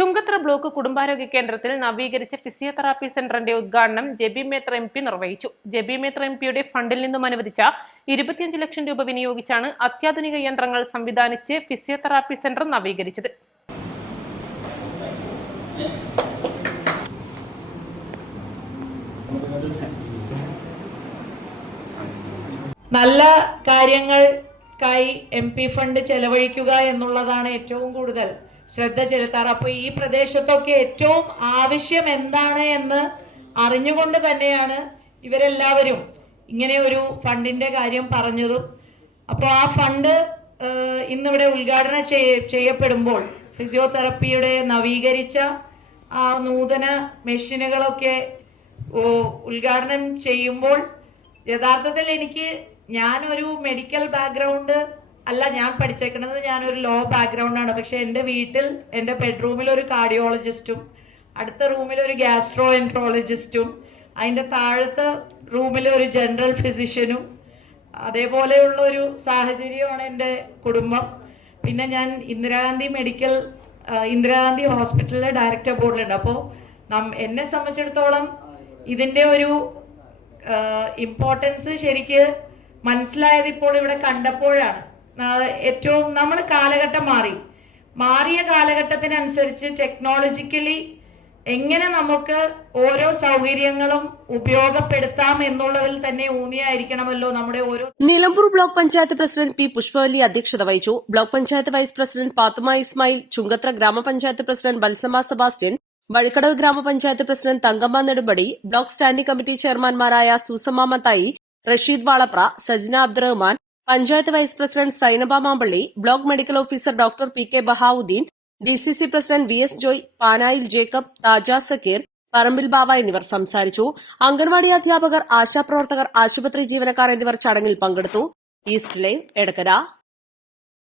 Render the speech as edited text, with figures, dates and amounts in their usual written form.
Chungathara block കുടുംബാരോഗ്യ കേന്ദ്രത്തിൽ നവീകരിച്ച ഫിസിയോതെറാപ്പി സെന്ററിന്റെ ഉദ്ഘാടനം ജെബി മേത്ര MP നിർവഹിച്ചു. ജെബി മേത്ര MPയുടെ ഫണ്ടിൽ നിന്നും അനുവദിച്ച 25 ലക്ഷം രൂപ വിനിയോഗിച്ചാണ് അത്യാധുനിക യന്ത്രങ്ങൾ സംവിധാനിച്ച് ഫിസിയോതെറാപ്പി സെന്റർ നവീകരിച്ചത്. നല്ല കാര്യങ്ങൾക്കായി MP ഫണ്ട് ചെലവഴിക്കുക എന്നുള്ളതാണ് ഏറ്റവും കൂടുതൽ ശ്രദ്ധ ചെലുത്താറ്. അപ്പോൾ ഈ പ്രദേശത്തൊക്കെ ഏറ്റവും ആവശ്യം എന്താണ് എന്ന് അറിഞ്ഞുകൊണ്ട് തന്നെയാണ് ഇവരെല്ലാവരും ഇങ്ങനെ ഒരു ഫണ്ടിന്റെ കാര്യം പറഞ്ഞതും. അപ്പോൾ ആ ഫണ്ട് ഇന്നിവിടെ ഉദ്ഘാടനം ചെയ്യപ്പെടുമ്പോൾ ഫിസിയോതെറാപ്പിയുടെ നവീകരിച്ച ആ നൂതന മെഷീനുകളൊക്കെ ഉദ്ഘാടനം ചെയ്യുമ്പോൾ യഥാർത്ഥത്തിൽ ഞാനൊരു മെഡിക്കൽ ബാക്ക്ഗ്രൗണ്ട് അല്ല ഞാൻ പഠിച്ചേക്കുന്നത്, ഞാനൊരു ലോ ബാക്ക്ഗ്രൗണ്ടാണ്. പക്ഷെ എൻ്റെ വീട്ടിൽ എൻ്റെ ബെഡ്റൂമിൽ ഒരു കാർഡിയോളജിസ്റ്റും അടുത്ത റൂമിൽ ഒരു ഗ്യാസ്ട്രോ എൻട്രോളജിസ്റ്റും അതിൻ്റെ താഴത്തെ റൂമിൽ ഒരു ജനറൽ ഫിസിഷ്യനും അതേപോലെയുള്ള ഒരു സാഹചര്യമാണ് എൻ്റെ കുടുംബം. പിന്നെ ഞാൻ ഇന്ദിരാഗാന്ധി ഹോസ്പിറ്റലിലെ ഡയറക്ടർ ബോർഡിലുണ്ട്. അപ്പോൾ എന്നെ സംബന്ധിച്ചിടത്തോളം ഇതിൻ്റെ ഒരു ഇമ്പോർട്ടൻസ് ശരിക്ക് മനസ്സിലായത് ഇപ്പോൾ ഇവിടെ കണ്ടപ്പോഴാണ്. ഏറ്റവും നമ്മൾ കാലഘട്ടം മാറിയ കാലഘട്ടത്തിനനുസരിച്ച് ടെക്നോളജിക്കലി എങ്ങനെ നമുക്ക് ഓരോ സൗകര്യങ്ങളും ഉപയോഗപ്പെടുത്താം എന്നുള്ളതിൽ തന്നെ ഊന്നിയായിരിക്കണമല്ലോ നമ്മുടെ ഓരോ. Nilambur block panchayat president P. Pushpavalli അധ്യക്ഷത വഹിച്ചു. Block panchayat vice president Pathuma Ismail, Chungathara ഗ്രാമപഞ്ചായത്ത് പ്രസിഡന്റ് ബൽസമ സെബാസ്റ്റ്യൻ, വഴിക്കടവ് ഗ്രാമപഞ്ചായത്ത് president Thankamma Nedumpadi, block standing committee ചെയർമാൻമാരായ Susamma Mathai, Rasheed Valapra, Sajna Abdurahman, panchayat vice president Sainaba Mampally, block medical officer doctor PK Bahavudheen, DCC president VS Joy, Panayil Jacob, Thaja Sakeer, Parambil Baba എന്നിവർ സംസാരിച്ചു. അംഗൻവാടി അധ്യാപകർ, ആശാപ്രവർത്തകർ, ആശുപത്രി ജീവനക്കാർ എന്നിവർ ചടങ്ങിൽ പങ്കെടുത്തു. East live Edakkara.